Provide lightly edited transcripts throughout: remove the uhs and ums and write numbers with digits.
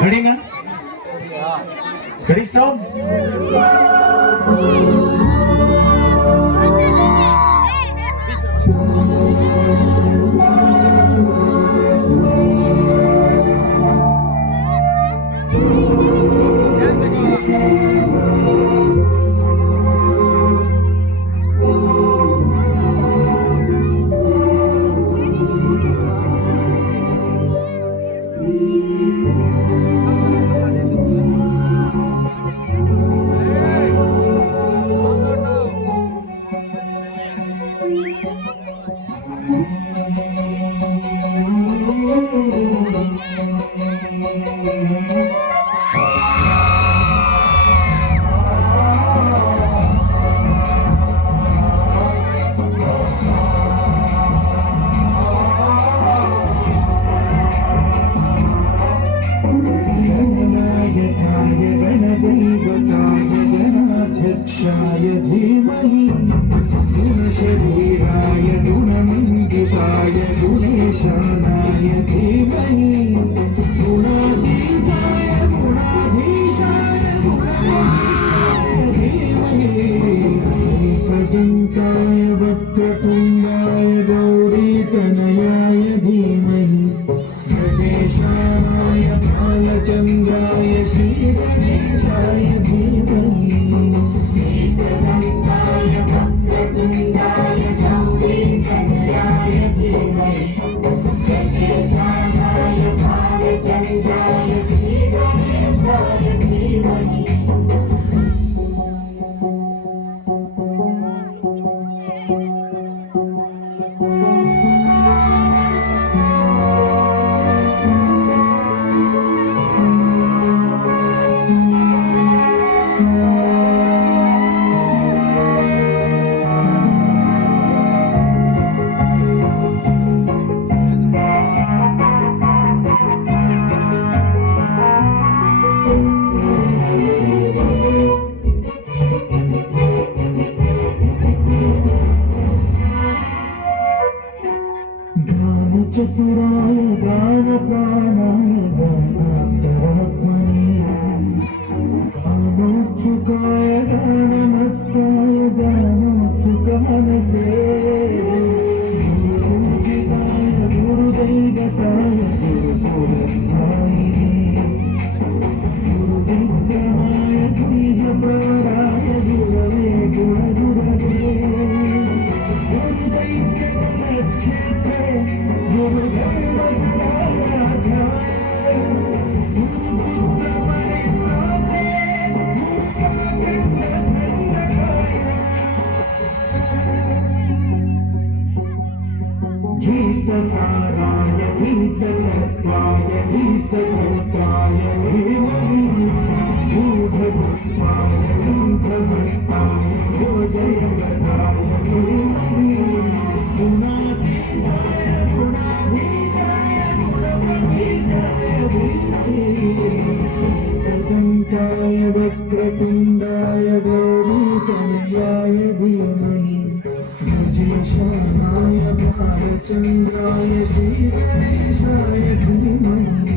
Ready na? Ready sound? गणाध्यक्षाय धीमहि गुणशरीराय गुणमण्डिताय गुणेशानाय धीमहि गुणातीताय गुणाधीशाय गुणमण्डिताय धीमहि एकदन्ताय वक्रतुण्डाय गौरीतनयाय धीमहि गणेशानाय बालचन्द्राय श्रीगणेशाय धीमहि एकदन्ताय वक्रतुण्डाय गौरीतनयाय धीमहि गणेशानाय बालचन्द्राय श्रीगणेशाय धीमहि चतुराय गानप्राणाय गानान्तरात्मने गानोत्सुकाय गानमत्ताय गानोत्सुकानसे गुरुपूजिताय गुरुदैवताय गुरुकुलस्थायिने गुरुविग्रहाय गुह्यप्राणाय गुरवे गुणगुरवे गुरुदैत्यक्षेत्रे गीतसाराय गीततत्त्वाय गीतगोत्राय धीमहि गूढभक्ताय गूढभक्ताय जयवदाय धीमहि गुणातीताय गुणाधीशाय गुणमण्डिताय धीमहि एकदन्ताय वक्रतुण्डाय गौरीतनयाय धीमहि गजेशानाय बालचन्द्राय श्रीगणेशाय धीमहि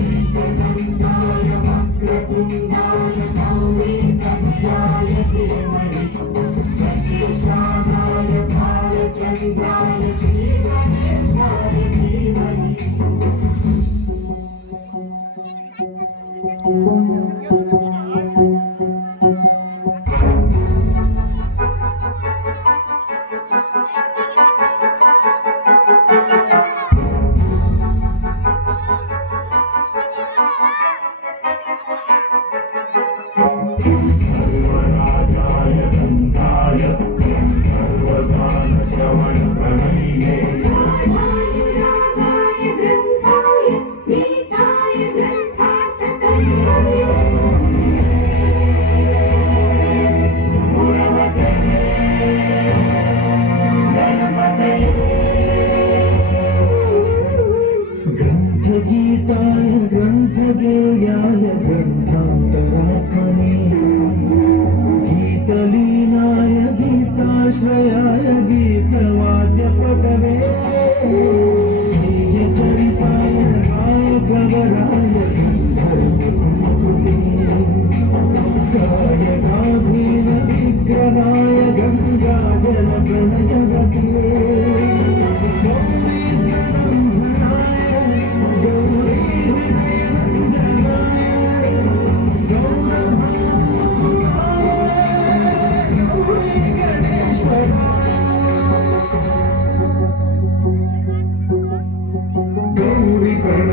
एकदन्ताय वक्रतुण्डाय गौरीतनयाय धीमहि गजेशानाय बालचन्द्राय श्रीगणेशाय धीमहि सर्वराजाय दन्ताय सर्वगानश्रवणप्रणय